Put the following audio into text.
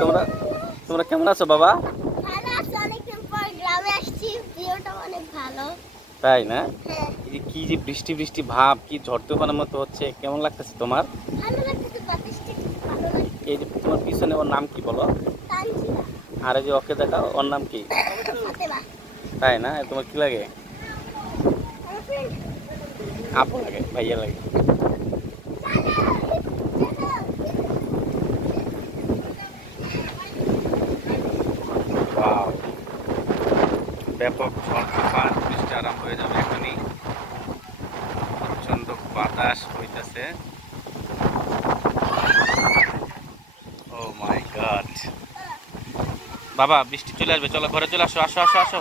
তোমরা তোমরা কেমন আছো বাবা? ভালো আছি, অনেকদিন পর গ্রামে আসছি, ভিউটা অনেক ভালো। তাই না? হ্যাঁ, এই যে কি যে বৃষ্টি বৃষ্টি ভাব, কি ঝড় তুফানের মতো হচ্ছে, কেমন লাগতেছে তোমার? ভালো লাগতেছে, বাতাসটা খুব ভালো লাগছে। এই যে তোমার পিছনে ওর নাম কি বলো? তানজিলা, আর এই যে ওকে দেখাও, ওর নাম কি? ফাতেমা, তাই না? তোমার কি লাগে? আমার ফ্রেন্ড। আপু লাগে, ভাইয়া লাগে? ওয়াও, ব্যাপক ঝড় তুফান, বৃষ্টি আরম্ভ হয়ে যাবে এখনই। প্রচন্ড বাতাস হইতেছে। ও মাই গড! বাবা বৃষ্টি চলে আসবে, চলো ঘরে চলে আসো, আসো আসো আসো।